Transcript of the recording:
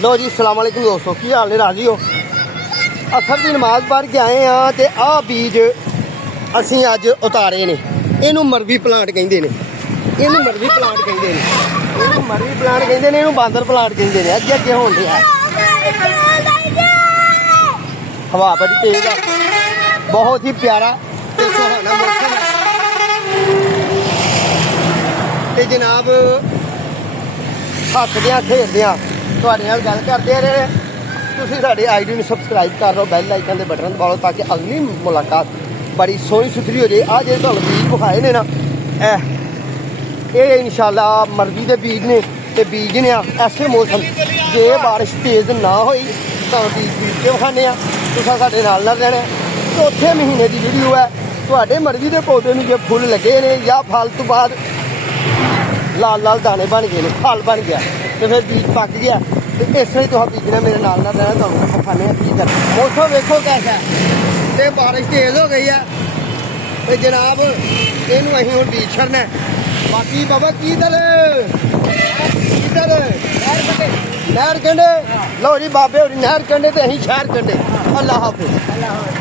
लो जी अस्सलाम वालेकुम दोस्तों, की हाल ने? राजी हो? असर की नमाज पढ़ के आए हाँ तो आ बीज असी अज उतारे ने। इनू मरवी प्लांट कहते हैं, इनू मरवी प्लांट कहते हैं, इनू मरवी प्लांट कहते हैं, इनू बांदर प्लांट कहते हैं। अगे अगे होने है, हवा बड़ी तेज है, बहुत ही प्यारा ते सुहाना मौसम है। ते जनाब हसदियां खेडदियां ਤੁਹਾਡੇ ਨਾਲ ਗੱਲ ਕਰਦੇ ਰਹੇ। ਤੁਸੀਂ ਸਾਡੀ ਆਈਡੀ ਨੂੰ ਸਬਸਕ੍ਰਾਈਬ ਕਰ ਲਓ, ਬੈਲ ਆਈਕਨ ਦੇ ਬਟਨ ਦਬਾ ਲਓ ਤਾਂ ਕਿ ਅਗਲੀ ਮੁਲਾਕਾਤ ਬੜੀ ਸੋਹਣੀ ਸੁਥਰੀ ਹੋ ਜਾਏ। ਆ ਜਿਹੜੇ ਤੁਹਾਨੂੰ ਬੀਜ ਵਿਖਾਏ ਨੇ ਨਾ, ਇਹ ਇਨਸ਼ਾਅੱਲਾ ਮਰਵੀ ਦੇ ਬੀਜ ਨੇ ਤੇ ਬੀਜ ਨੇ ਐਸੇ ਮੌਸਮ ਜੇ ਬਾਰਿਸ਼ ਤੇਜ਼ ਨਾ ਹੋਈ ਤਾਂ ਬੀਜ ਕੇ ਵਿਖਾਉਂਦੇ ਆ। ਤੁਸੀਂ ਸਾਡੇ ਨਾਲ ਰਹਿਣਾ। ਚੌਥੇ ਮਹੀਨੇ ਦੀ ਵੀਡੀਓ ਹੈ। ਤੁਹਾਡੇ ਮਰਵੀ ਦੇ ਪੌਦੇ ਨੂੰ ਜੇ ਫੁੱਲ ਲੱਗੇ ਨੇ ਜਾਂ ਫਲ ਤੋਂ ਬਾਅਦ लाल लाल दाने बन गए ने, फल बन गया तो फिर बीज पक गया। तो इसलिए तुम बीजना मेरे नाल रहना, तुम खाने की कर। मौसम वेखो कैसा है, तो बारिश तेज हो गई है तो जनाब इनू अं हूँ बीज छड़ना। बाकी बाबा किधर नहर कंढे, लो जी बाबे होरी नहर कंढे तो अं शहर कंढे। अल्लाह हाफिज़।